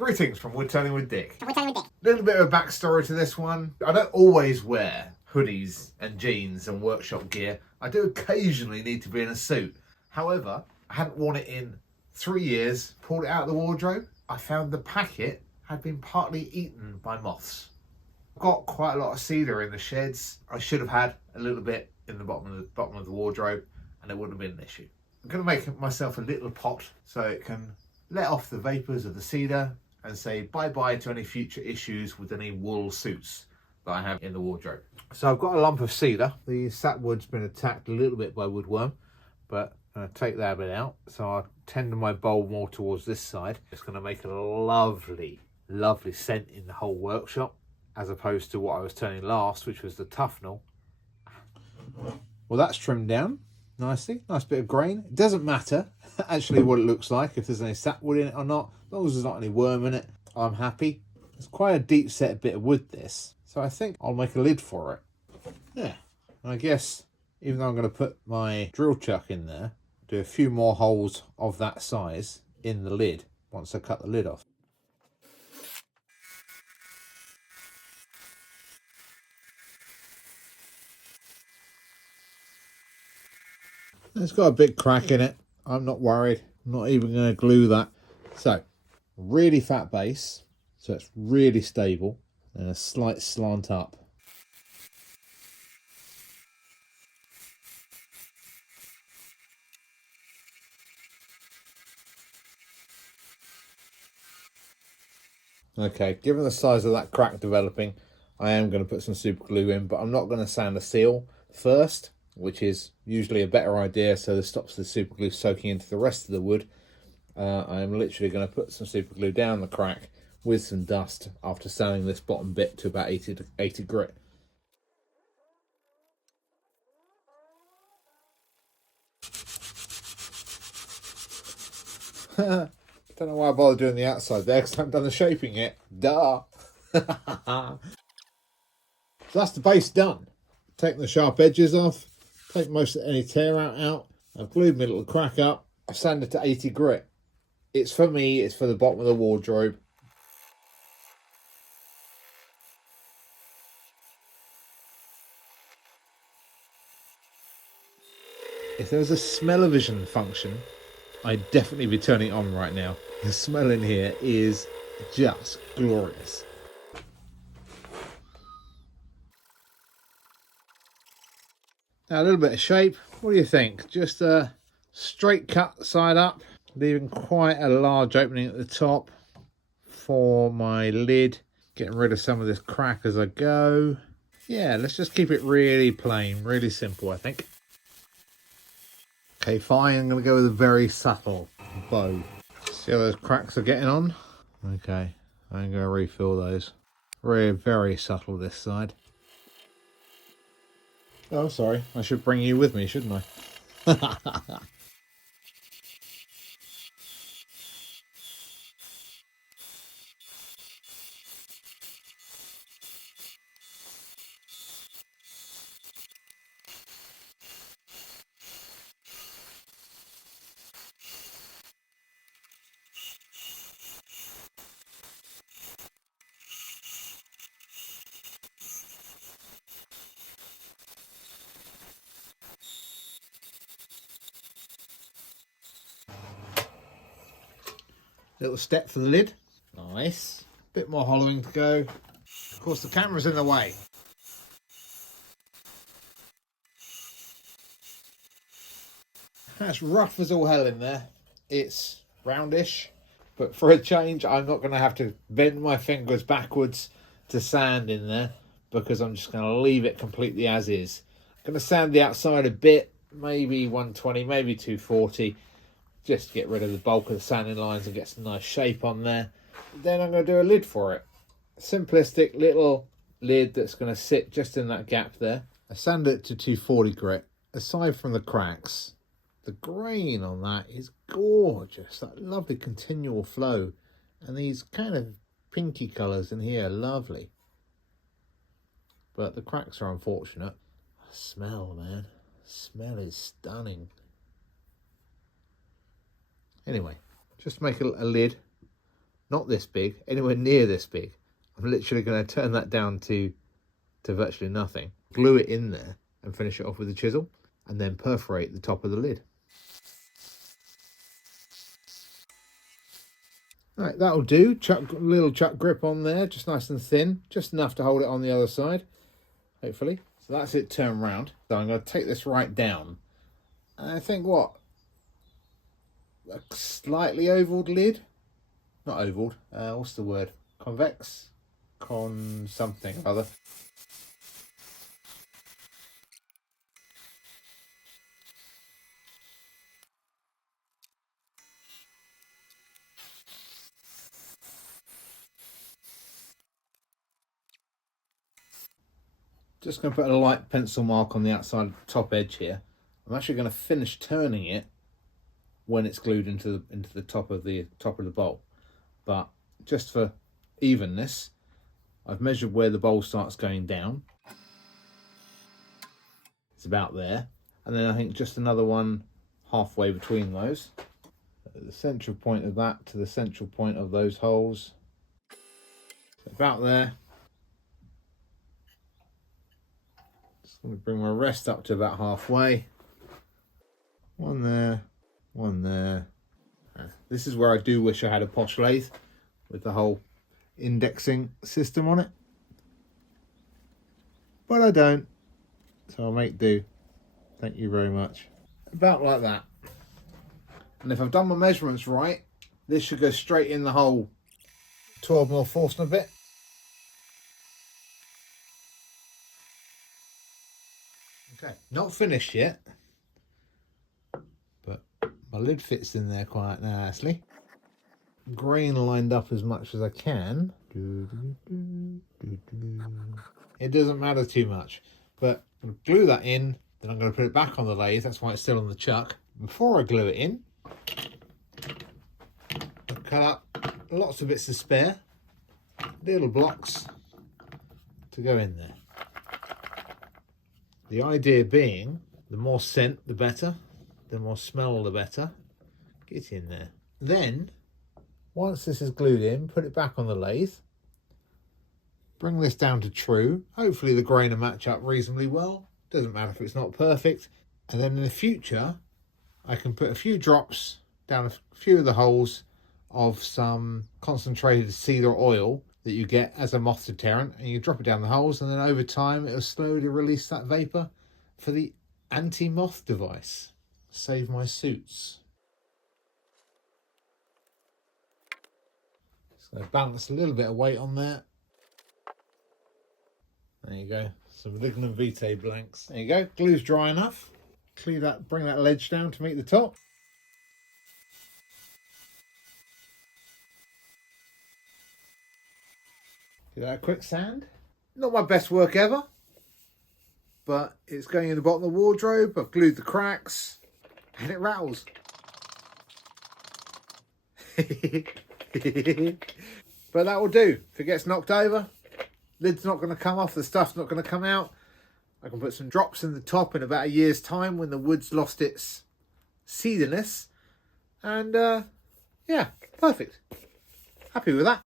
Greetings from Woodturning with Dick. A little bit of a backstory to this one. I don't always wear hoodies and jeans and workshop gear. I do occasionally need to be in a suit. However, I hadn't worn it in 3 years, pulled it out of the wardrobe. I found the packet had been partly eaten by moths. I've got quite a lot of cedar in the sheds. I should have had a little bit in the bottom of the wardrobe and it wouldn't have been an issue. I'm going to make myself a little pot so it can let off the vapours of the cedar and say bye-bye to any future issues with any wool suits that I have in the wardrobe. So I've got a lump of cedar. The sapwood's been attacked a little bit by woodworm, but I'm going to take that bit out. So I'll tend my bowl more towards this side. It's going to make a lovely, lovely scent in the whole workshop, as opposed to what I was turning last, which was the tufnel. Well, that's trimmed down nicely. Nice bit of grain. It doesn't matter actually what it looks like, if there's any sapwood in it or not. As long as there's not any worm in it, I'm happy. It's quite a deep set bit of wood, this. So I think I'll make a lid for it. Yeah. And I guess, even though I'm going to put my drill chuck in there, do a few more holes of that size in the lid once I cut the lid off. It's got a big crack in it. I'm not worried. I'm not even going to glue that. So, really fat base, so it's really stable, and a slight slant up. Okay, given the size of that crack developing, I am going to put some super glue in, but I'm not going to sand the seal first, which is usually a better idea, so this stops the super glue soaking into the rest of the wood. I'm literally going to put some super glue down the crack with some dust after sanding this bottom bit to about 80 grit. Don't know why I bothered doing the outside there, because I haven't done the shaping yet. Duh! So that's the base done. Taking the sharp edges off, take most of any tear out. I've glued my little crack up. I've sanded to 80 grit. It's for me, it's for the bottom of the wardrobe. If there was a smell-o-vision function, I'd definitely be turning it on right now. The smell in here is just glorious. Now a little bit of shape. What do you think? Just a straight cut side up, leaving quite a large opening at the top for my lid. Getting rid of some of this crack as I go. Yeah, let's just keep it really plain, really simple, I think. Okay, fine. I'm going to go with a very subtle bow. See how those cracks are getting on? Okay, I'm going to refill those. Very subtle this side. Oh, sorry. I should bring you with me, shouldn't I? Little step for the lid. Nice. Bit more hollowing to go. Of course, the camera's in the way. That's rough as all hell in there. It's roundish, but for a change, I'm not going to have to bend my fingers backwards to sand in there, because I'm just going to leave it completely as is. I'm going to sand the outside a bit, maybe 120, maybe 240. Just to get rid of the bulk of the sanding lines and get some nice shape on there. Then I'm going to do a lid for it. A simplistic little lid that's going to sit just in that gap there. I sand it to 240 grit. Aside from the cracks, the grain on that is gorgeous. That lovely continual flow. And these kind of pinky colours in here, lovely. But the cracks are unfortunate. Smell, man. Smell is stunning. Anyway, just make a lid not this big, anywhere near this big. I'm literally going to turn that down to virtually nothing, glue it in there and finish it off with a chisel, and then perforate the top of the lid. Right, that'll do. Little chuck grip on there, just nice and thin, just enough to hold it on the other side, hopefully. So that's it turned round. So I'm going to take this right down. And I think what? A slightly ovaled lid? Not ovaled, what's the word? Convex? Something or other. Just going to put a light pencil mark on the outside top edge here. I'm actually going to finish turning it when it's glued into the top of the bowl. But just for evenness, I've measured where the bowl starts going down. It's about there. And then I think just another one halfway between those. The central point of that to the central point of those holes. So about there. Just going to bring my rest up to about halfway. One there, one there. This is where I do wish I had a posh lathe with the whole indexing system on it. But I don't, so I'll make do. Thank you very much. About like that. And if I've done my measurements right, this should go straight in the hole 12mm Forstner bit. Okay, not finished yet, but my lid fits in there quite nicely. Grain lined up as much as I can. It doesn't matter too much, but I'm going to glue that in, then I'm going to put it back on the lathe. That's why it's still on the chuck. Before I glue it in, I've cut up lots of bits of spare, little blocks to go in there. The idea being, the more scent, the better. The more smell, the better. Get in there. Then, once this is glued in, put it back on the lathe. Bring this down to true. Hopefully the grain will match up reasonably well. Doesn't matter if it's not perfect. And then in the future, I can put a few drops down a few of the holes of some concentrated cedar oil that you get as a moth deterrent, and you drop it down the holes, and then over time it'll slowly release that vapor for the anti-moth device. Save my suits. So balance a little bit of weight on there. There you go, some lignum vitae blanks. There you go, glue's dry enough. Bring that ledge down to meet the top. Give that a quick sand. Not my best work ever, but it's going in the bottom of the wardrobe. I've glued the cracks and it rattles. But that will do. If it gets knocked over, lid's not going to come off, the stuff's not going to come out. I can put some drops in the top in about a year's time when the wood's lost its cedarness. And yeah, perfect. Happy with that.